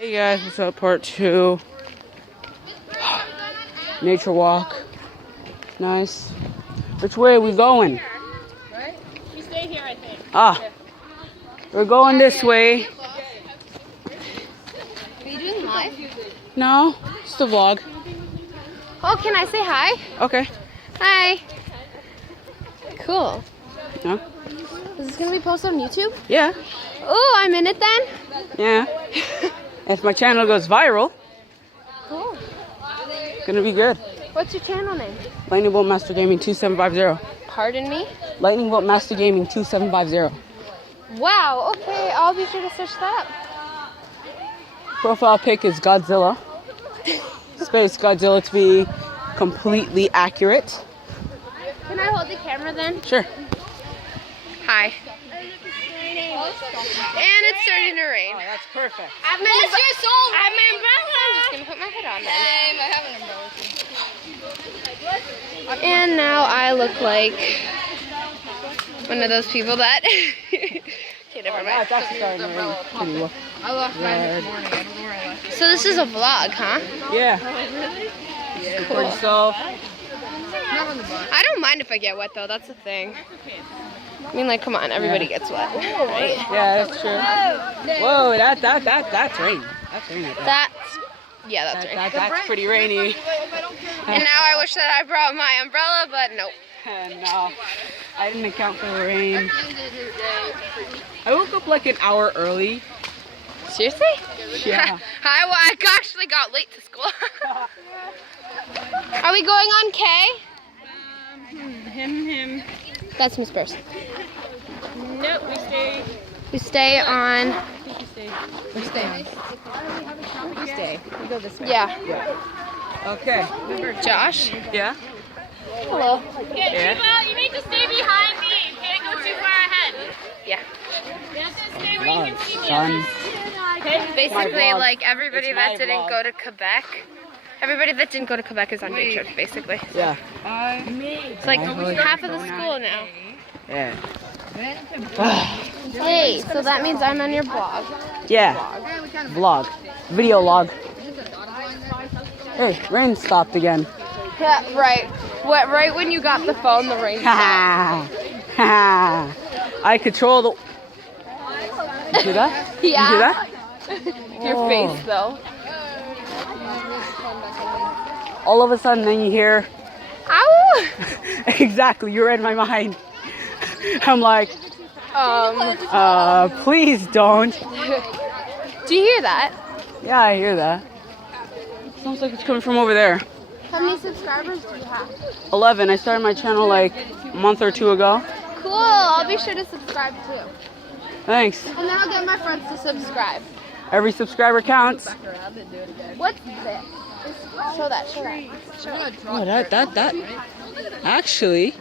Hey guys, what's up? Part 2. Nature walk. Nice. Which way are we going? Right? We stay here, I think. We're going this way. Are you doing live? No, it's the vlog. Oh, can I say hi? Okay. Hi. Cool. No? Is this gonna be posted on YouTube? Yeah. Oh, I'm in it then? Yeah. If my channel goes viral, Cool. it's gonna be good. What's your channel name? Lightning Bolt Master Gaming 2750. Pardon me? Lightning Bolt Master Gaming 2750. Wow, okay, I'll be sure to search that up. Profile pic is Godzilla. Space Godzilla to be completely accurate. Can I hold the camera then? Sure. Hi. And it's starting to rain. Oh, that's perfect. I have my umbrella. I'm just gonna put my hood on then. I have an umbrella. And now I look like one of those people that. Okay, never Oh, mind. it's actually starting to rain pretty well. I left mine this morning. I don't know where I left it. So this is a vlog, huh? Yeah. For yourself. Not on the bus. I don't mind if I get wet though. That's the thing. I mean, like, come on, everybody gets wet, right? Yeah, that's true. Whoa, that's rain. That's rain. That's right. That's pretty rainy. And now I wish that I brought my umbrella, but nope. No, I didn't account for the rain. I woke up like an hour early. Seriously? Yeah. I actually got late to school. Are we going on K? Him. That's Miss Burst. Nope, we stay. We stay on. We stay. We stay. We go this way. Yeah. Okay. Josh? Yeah. Hello. Yeah, Chiba, you need to stay behind me. You can't go too far ahead. Yeah. You have to stay where you can see me. Son. Basically, vlog. like everybody It's my that didn't vlog. go to Quebec. Everybody that didn't go to Quebec is on day trip, basically. Yeah. It's like half of the school now. Yeah. Hey, so that means I'm on your blog. Yeah. Vlog. Video log. Hey, rain stopped again. Yeah, right. What? Right when you got the phone, the rain stopped. Ha ha. I control the. You hear that? Yeah. You hear that? Your Oh. face, though. All of a sudden, then you hear. Ow! Exactly, you read my mind. I'm like, please don't. Do you hear that? Yeah, I hear that. Sounds like it's coming from over there. How many subscribers do you have? 11. I started my channel like a month or two ago. Cool. I'll be sure to subscribe too. Thanks. And then I'll get my friends to subscribe. Every subscriber counts. What's this? Show that. Oh, that. Actually,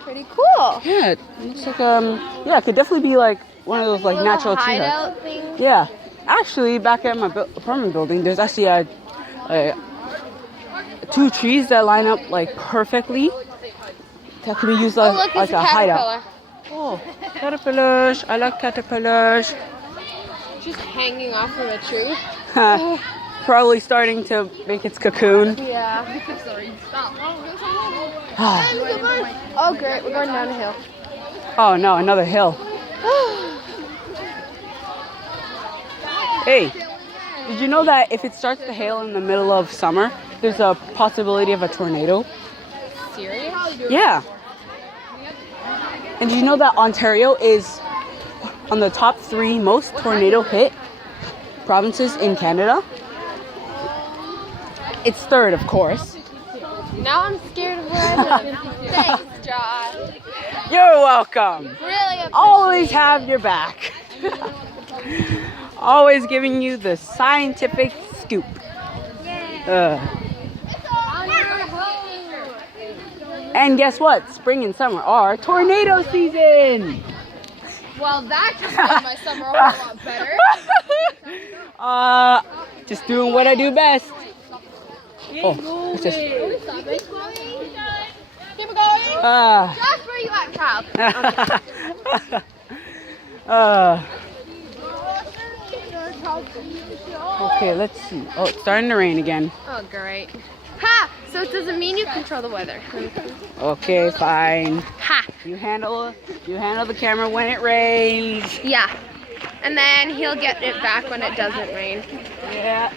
Pretty cool. yeah, it looks like yeah, it could definitely be like one of those like Little natural tree huts. hideout thing. Yeah, actually, back at my apartment building, there's actually two trees that line up like perfectly. That could be used Oh, as look, like it's a hideout. caterpillar. Oh, caterpillars! I like caterpillars. Just hanging off from a tree. Probably starting to make its cocoon. Yeah. Oh, great. We're going down a hill. Oh no, another hill. Hey, did you know that if it starts to hail in the middle of summer, there's a possibility of a tornado? Serious? Yeah. And did you know that Ontario is on the top 3 most tornado hit provinces in Canada? It's 3rd, of course. Now I'm scared of where I live. Thanks, Josh. You're welcome. Really appreciate Always it. have your back. Always giving you the scientific scoop. And guess what? Spring and summer are tornado season. Well, that just made my summer a whole lot better. Just doing what I do best. Oh, what's this? Keep it going. Josh, where you at, child? Okay, let's see. Oh, it's starting to rain again. Oh, great. Ha! So it doesn't mean you control the weather. Okay, fine. Ha! You handle the camera when it rains. Yeah. And then he'll get it back when it doesn't rain. Yeah.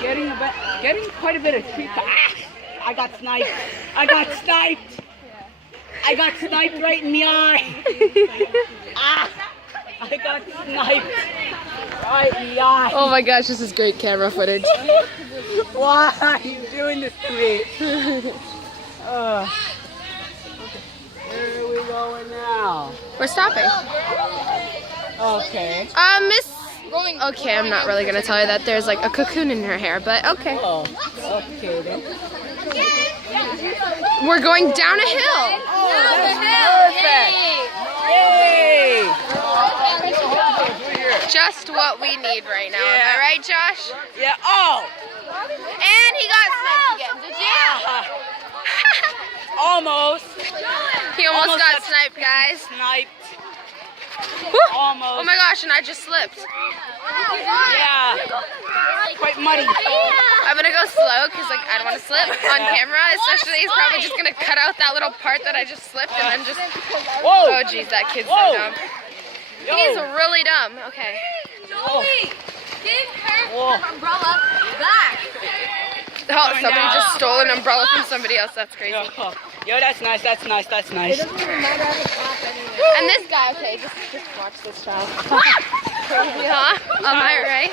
Getting quite a bit of treat. Ah! I got sniped. I got sniped. I got sniped right in the eye. Ah! I got sniped right in the eye. Oh my gosh, this is great camera footage. Why are you doing this to me? Where are we going now? We're stopping. Okay. Miss. Okay, I'm not really gonna tell you that there's like a cocoon in her hair, but okay. Oh, okay then. We're going down a hill. Oh, that's perfect. Yay! Just what we need right now. Am I right, Josh? Yeah. Oh. And he got sniped again. Did you? Almost. He almost got sniped, guys. Sniped. Woo. Almost. Oh my gosh, and I just slipped. Yeah. Quite muddy. I'm gonna go slow because like I don't want to slip on camera. Especially he's probably just gonna cut out that little part that I just slipped and then just. Whoa. Oh geez, that kid's so Whoa. dumb. Yo. He's really dumb. Okay. Joey, give her umbrella back. Oh, somebody just stole an umbrella from somebody else. That's crazy. Yo, that's nice. That's nice. That's nice. And this guy, okay, just watch this child. Crazy, huh? Am I right?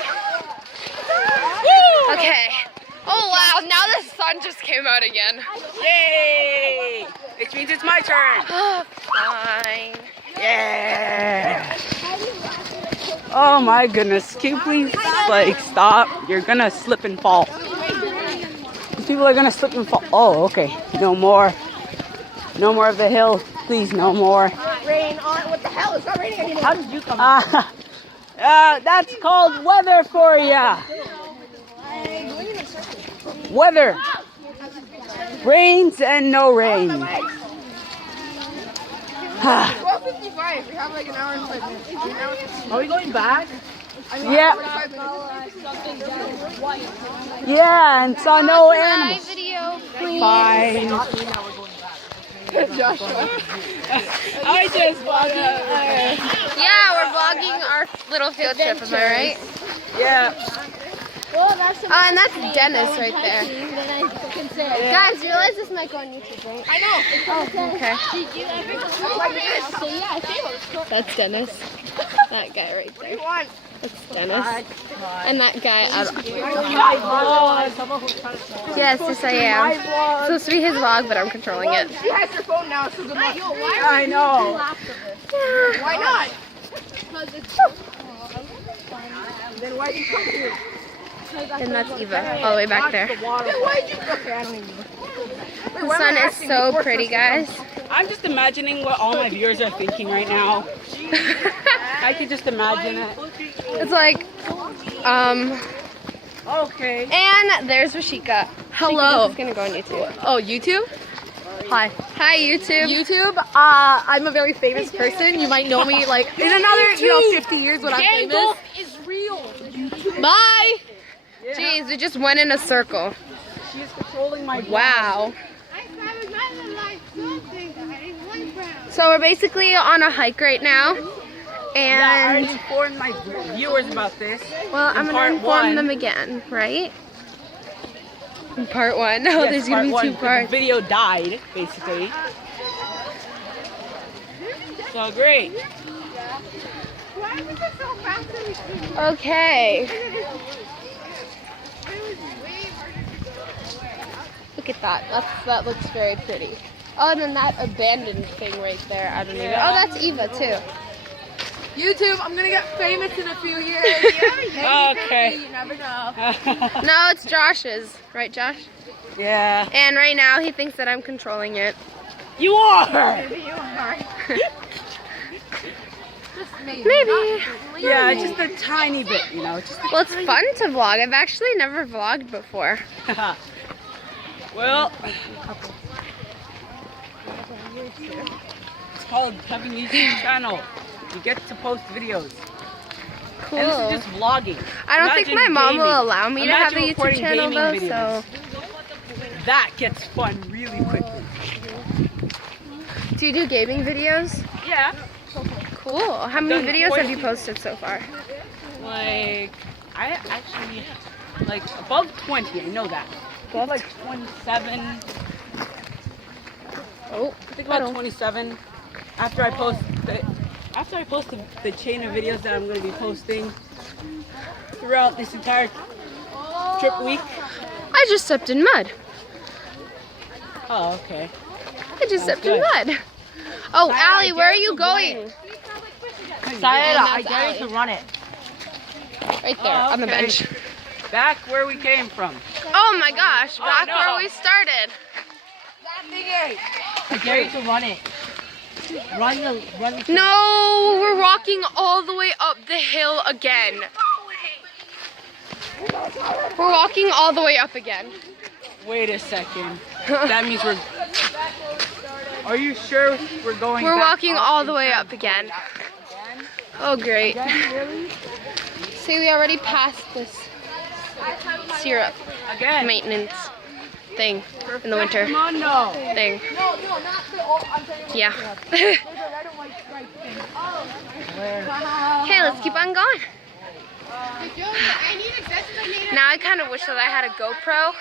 Okay. Oh wow, now the sun just came out again. Yay! Which means it's my turn. Fine. Yeah. Oh my goodness. Can you please like stop? You're gonna slip and fall. These people are gonna slip and fall. Oh, okay. No more. No more of the hill. Please, no more. Rain on. What the hell? It's not raining anymore. How did you come? That's called weather for ya. Weather. Rains and no rain. 12:55. We have like an hour and 5 minutes. Are we going back? Yeah. Yeah, and saw no animals. Video, please. Fine. Joshua. I just wanna. Yeah, we're vlogging our little field trip, am I right? Yeah. And that's Dennis right there. Guys, you realize this might go on YouTube, right? I know. Oh, okay. Did you ever go so yeah, I think it was cool. That's Dennis. That guy right there. What? That's Dennis. And that guy. Yes, yes, I am. It's supposed to be his vlog, but I'm controlling it. She has her phone now, so good luck. I know. Why not? Then why did you come here? And that's Eva, all the way back there. Then why did you okay, I don't even know. The sun is so pretty, guys. I'm just imagining what all my viewers are thinking right now. I could just imagine it. It's like, Okay. and there's Rashika. Hello. This is gonna go on YouTube. Oh, YouTube? Hi. Hi, YouTube. YouTube, I'm a very famous person. You might know me like in another, 50 years when I'm famous. is real. Bye. Jeez, we just went in a circle. She is controlling my Wow. So we're basically on a hike right now, Yeah, I and already informed my viewers about this. well, I'm gonna part inform one. them again, right? In part one. No, Yes, there's gonna be part two one, parts. The video died, basically. So great. Okay. Look at that. That looks very pretty. Oh, and then that abandoned thing right there. I don't even. Oh, that's Eva too. YouTube, I'm gonna get famous in a few years. Okay. You never know. No, it's Josh's. Right, Josh? Yeah. And right now he thinks that I'm controlling it. You are. You are. Maybe. Yeah, just a tiny bit, you know. Just Well, it's fun to vlog. I've actually never vlogged before. well, it's called having a YouTube channel. You get to post videos. Cool. And this is just vlogging. I don't think my Imagine mom gaming. will allow me to have a Imagine YouTube recording channel though, gaming so. videos. That gets fun really quickly. Do you do gaming videos? Yeah. Cool. How many Done videos quite have a you few. posted so far? Like, I actually, like, above 20, I know that. I think like 27, Oh, I think about 27. After I post the chain of videos that I'm going to be posting throughout this entire trip week. I just stepped in mud. Oh, okay. I just stepped in good. mud. Oh, Sayada, Allie, where are dare you to run going? Sayada, I dare you to run it. Right there, on the okay. bench. Back where we came from. Oh my gosh, back no. where we started. I dare you to run it. Run the. No, we're walking all the way up the hill again. We're walking all the way up again. Wait a second. That means we're. Are you sure we're going? We're back walking up all the way up again. Oh, great. See, we already passed this syrup again? maintenance thing in the winter Come on, no. thing. Yeah. Okay, let's keep on going. Now I kind of wish that I had a GoPro.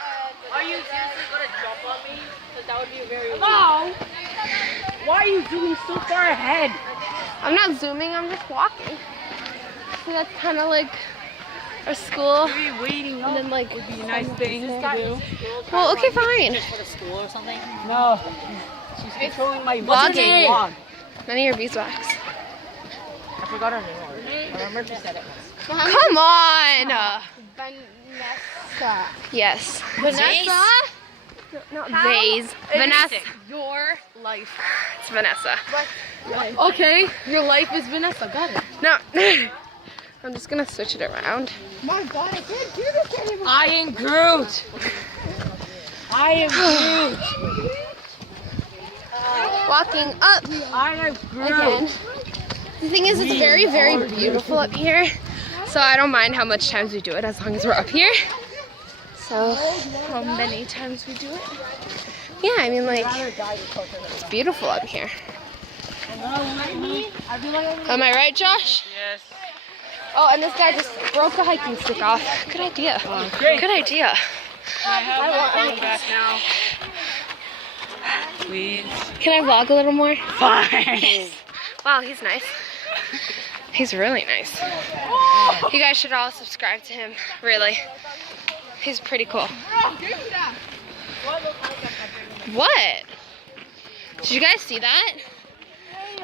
Are you seriously gonna jump on me? Because that would be very. No. Why are you zooming so far ahead? I'm not zooming, I'm just walking. So that's kind of like our school. Maybe waiting And then like, would be a nice thing to do. well, okay, fine. No, she's controlling my Vlogging. vlog. None of your beeswax. I forgot her name. I remember she said it. Come on! Vanessa. Yes. Vanessa? Not Vase. Vanessa. Your life. It's Vanessa. Okay, your life is Vanessa. Got it. No. I'm just gonna switch it around. My God, I can't do this anymore. I am Groot. I am Groot. Walking up I am again. Groot. The thing is, it's very, very beautiful up here. So I don't mind how much times we do it as long as we're up here. So how many times we do it? Yeah, I mean like, it's beautiful up here. Am I right, Josh? Yes. Oh, and this guy just broke the hiking stick off. Good idea. Great. Good idea. I have my phone back now. Please. Can I vlog a little more? Fine. Wow, he's nice. He's really nice. You guys should all subscribe to him, really. He's pretty cool. What? Did you guys see that?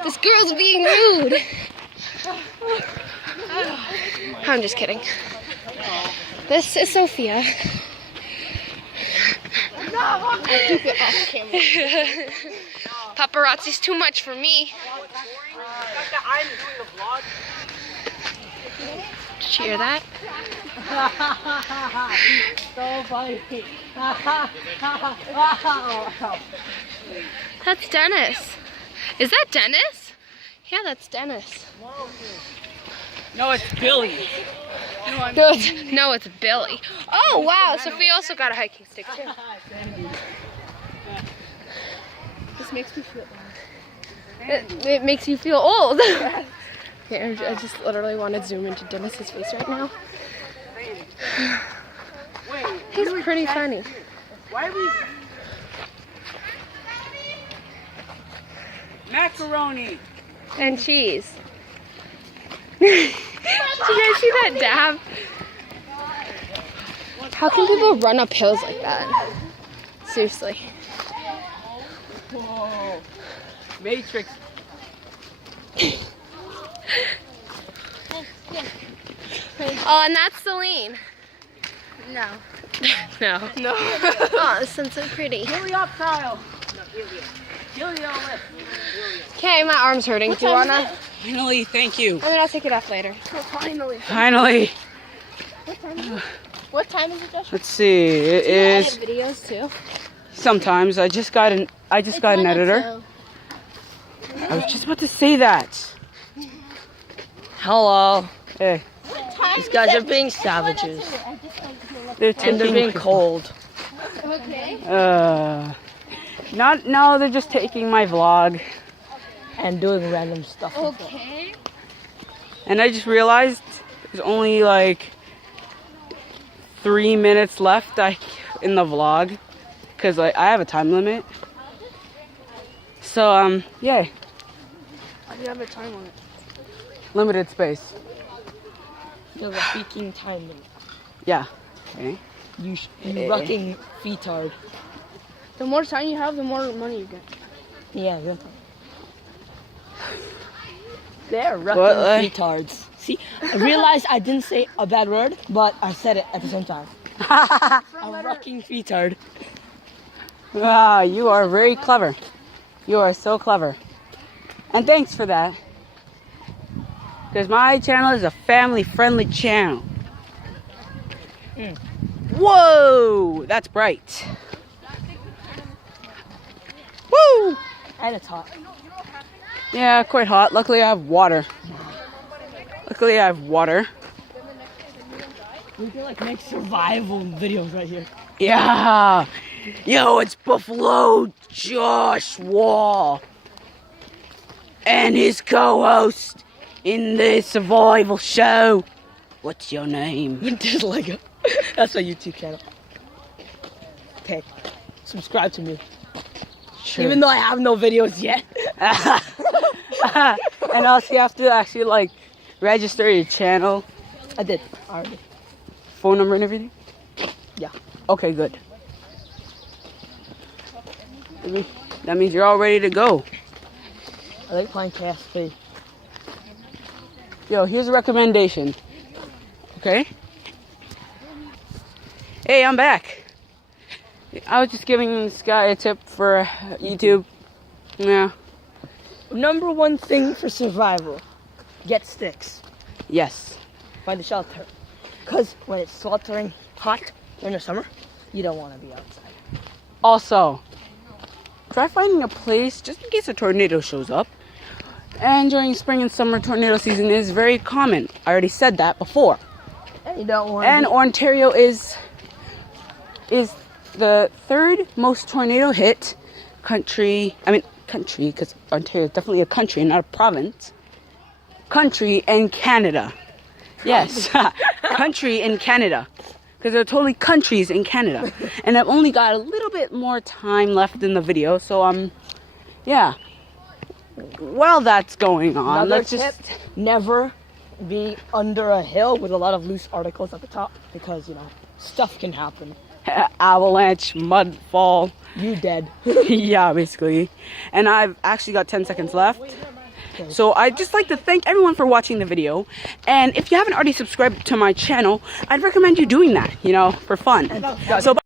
This girl's being rude. I'm just kidding. This is Sophia. Paparazzi's too much for me. I'm doing the vlog. Did you hear that? So funny. That's Dennis. Is that Dennis? Yeah, that's Dennis. No, it's Billy. No, it's Billy. Oh, wow. Sophia also got a hiking stick, too. This makes me feel old. It makes you feel old. Okay, I just literally want to zoom into Dennis's face right now. He's pretty funny. Why are we? Macaroni. And cheese. Did you guys see that dab? How can people run up hills like that? Seriously. Whoa. Matrix. Oh, and that's Celine. No. No. No. Oh, this one's so pretty. Gilly up, Kyle. No, Gilly don't lift. Okay, my arm's hurting. Do you wanna? Finally, thank you. I mean, I'll take it off later. Finally. Finally. What time is it, Josh? Let's see. It is Videos too. sometimes. I just got an editor. I was just about to say that. Hello. Hey. These guys are being savages. They're And they're being cold. No, they're just taking my vlog. And doing random stuff. Okay. And I just realized there's only like 3 minutes left in the vlog. Because like, I have a time limit. So, yeah. Why do you have a time on it? Limited space. You have a freaking time limit. Yeah. Okay. You rocking feetard. The more time you have, the more money you get. Yeah, good. They're What, rocking feetards. See, I realized I didn't say a bad word, but I said it at the same time. A rocking feetard. Wow, you are very clever. You are so clever. And thanks for that. Because my channel is a family-friendly channel. Whoa! That's bright. Woo! And it's hot. Yeah, quite hot. Luckily I have water. We can like make survival videos right here. Yeah. Yo, it's Buffalo Josh Wall. And his co-host in the survival show. What's your name? Just like a, that's a YouTube channel. Okay, subscribe to me. Sure. Even though I have no videos yet. And also you have to actually like register your channel, I did already. phone number and everything? Yeah. Okay, good. That means you're all ready to go. I like playing KSP. Yo, here's a recommendation. Okay? Hey, I'm back. I was just giving this guy a tip for YouTube. Yeah. Number one thing for survival: get sticks. Yes. Find a shelter. Cause when it's sweltering hot in the summer, you don't want to be outside. Also, try finding a place just in case a tornado shows up. And during spring and summer, tornado season is very common. I already said that before. And you don't want. And Ontario is the third most tornado hit country. I mean country, because Ontario is definitely a country, not a province. Country in Canada. Yes, country in Canada. Because there are totally countries in Canada. And I've only got a little bit more time left in the video, so yeah. While that's going on, Another let's tip: just never be under a hill with a lot of loose articles at the top, because you know stuff can happen. avalanche, mud fall. You dead. Yeah, basically. And I've actually got 10 seconds left. So I'd just like to thank everyone for watching the video. And if you haven't already subscribed to my channel, I'd recommend you doing that, you know, for fun. So